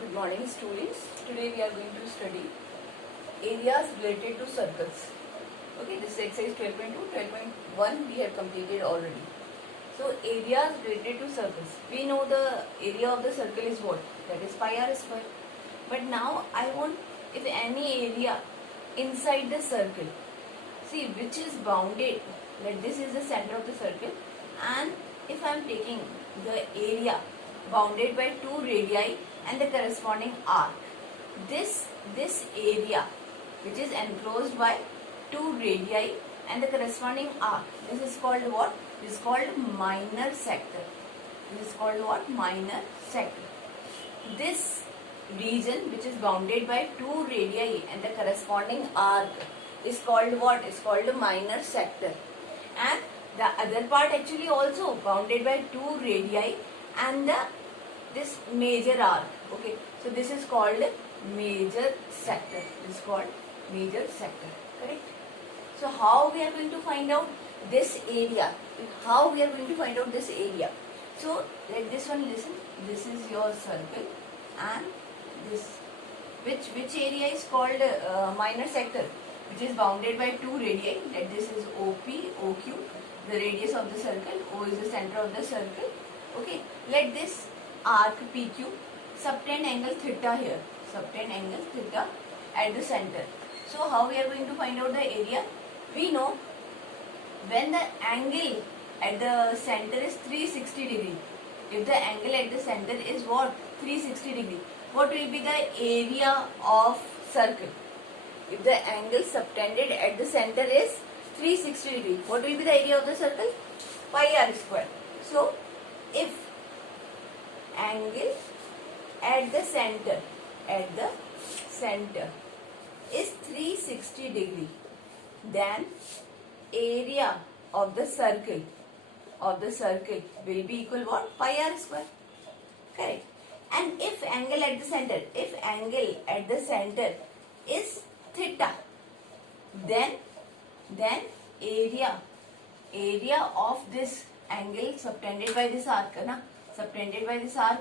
Good morning, students. Today we are going to study areas related to circles. Okay, this is exercise 12.2, 12.1 we have completed already. So areas related to circles. We know the area of the circle is what? That is pi r square. But now I want if any area inside the circle, see which is bounded, that this is the center of the circle, and if I am taking the area bounded by two radii and the corresponding arc, this area which is enclosed by two radii and the corresponding arc, this is called what? This is called minor sector. This is called what? Minor sector. This region which is bounded by two radii and the corresponding arc is called what? Is called a minor sector. And the other part actually also bounded by two radii and this major arc. Okay, so this is called major sector. This is called major sector. Correct? So how we are going to find out this area? How we are going to find out this area? So let this one listen. This is your circle, and this which area is called minor sector, which is bounded by two radii. Let this is OP, OQ, the radius of the circle. O is the center of the circle. Okay. Let this arc PQ subtend angle theta here. Subtend angle theta at the center. So how we are going to find out the area? We know when the angle at the center is 360 degree. If the angle at the center is what? 360 degree. What will be the area of circle? If the angle subtended at the center is 360 degree, what will be the area of the circle? Pi r square. So, if angle at the center is 360 degree, then area of the circle will be equal what? Pi r square. Correct. And if angle at the center is theta, then area of this angle subtended by this arc,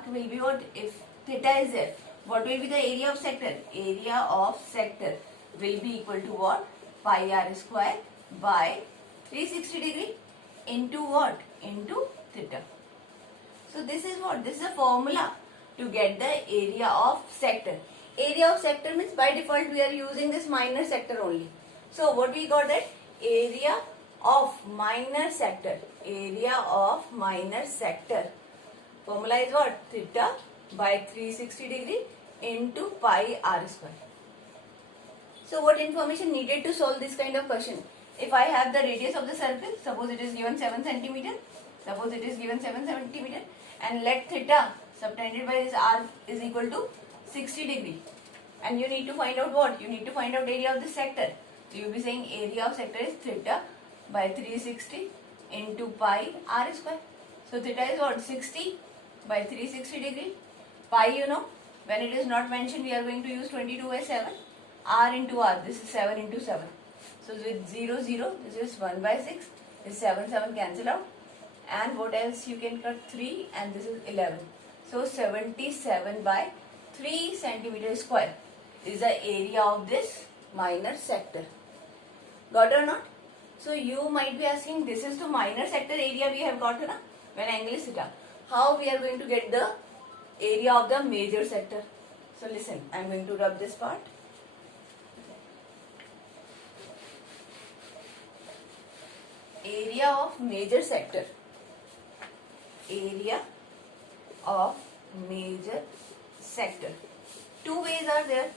will be what? If theta is there, what will be the area of sector? Area of sector will be equal to what? Pi r square by 360 degree into what? Into theta. So this is what? This is a formula to get the area of sector. Area of sector means by default we are using this minor sector only. So what we got that? Area of minor sector. Area of minor sector. Formula is what? Theta by 360 degree into pi r square. So what information needed to solve this kind of question? If I have the radius of the circle, suppose it is given 7 centimeter. And let theta subtended by this arc is equal to 60 degree. And you need to find out what? You need to find out area of the sector. So you will be saying area of sector is theta by 360 into pi r square. So theta is what? 60 by 360 degree. Pi, you know, when it is not mentioned, we are going to use 22 by 7. R into R, this is 7 into 7. So with 0, 0, this is 1 by 6. This 7, 7 cancel out. And what else you can cut? 3 and this is 11. So 77 by 3 centimeter square is the area of this minor sector. Got or not? So you might be asking, this is the minor sector area we have got, na? When angle is theta. How we are going to get the area of the major sector? So listen, I am going to rub this part. Area of major sector. Area of major sector. Two ways are there.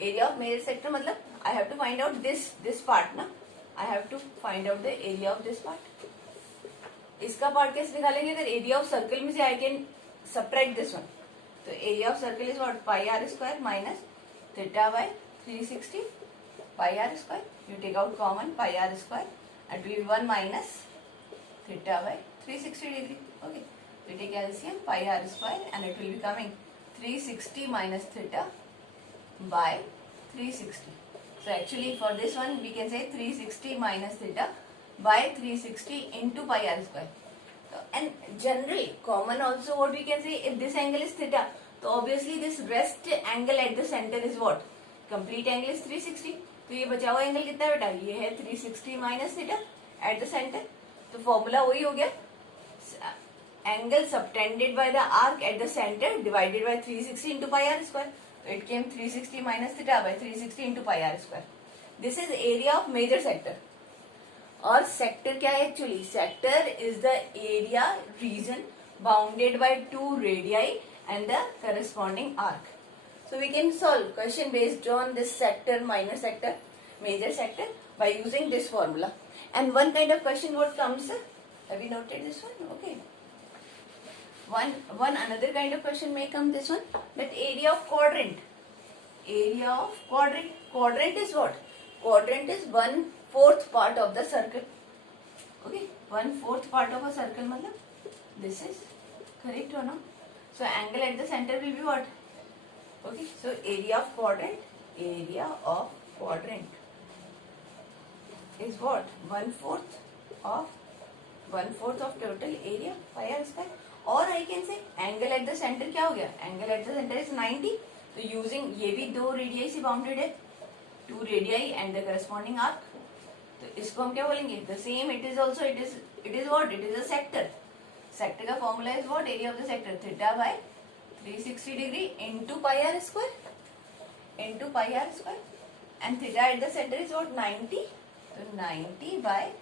Area of major sector matlab I have to find out this part, na? I have to find out the area of this part. इसका part कैसे निकालेंगे? अगर area of circle में से I can subtract this one. तो area of circle is what? Pi r square minus theta by 360 pi r square. You take out common pi r square. It will be 1 minus theta by 360 degree. Okay. We take LCM pi r square and it will be coming 360 minus theta by 360. So actually for this one we can say 360 minus theta by 360 into pi r square. And generally, common also what we can say, if this angle is theta, तो obviously this rest angle eight the centre is what, complete angle is 360. तो ये बचा हुआ angle कितना है बेटा, ये है 360 minus theta at the centre. तो फॉर्मूला वही हो गया, angle subtended by the arc eight the centre divided by 360 into pi r square. So it came 360 minus theta by 360 into pi r square. This is area of major sector. और sector क्या है actually, sector is the area reason bounded by two radii and the corresponding arc. So we can solve question based on this sector, minor sector, major sector by using this formula. And one kind of question what comes, have you noted this one? Okay. One another kind of question may come this one, that area of quadrant. Area of quadrant. Quadrant is what? Quadrant is 1/4 part of the circle. Okay, 1/4 part of a circle matlab this is correct or no? So angle at the center will be what? Okay, so area of quadrant is what? 1/4 of total area pi r square. और I can say angle eight the centre क्या हो गया, angle eight the centre is 90. तो using, ये भी दो radii से bounded है, two radii and the corresponding arc. तो इसको हम क्या बोलेंगे, the same it is also, it is what, it is a sector. Sector का formula is what, area of the sector theta by 360 degree into pi r square. And theta at the centre is what, 90. तो 90 by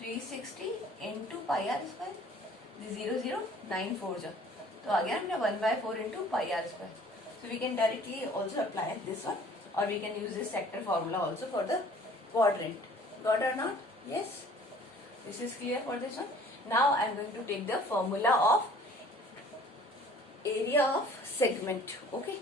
360 into pi r square. 0 9 4 जा, तो आ गया ना 1/4 into pi r square. So we can directly also apply this one, or we can use this sector formula also for the quadrant. Got or not? Yes, this is clear for this one. Now I am going to take the formula of area of segment. Okay.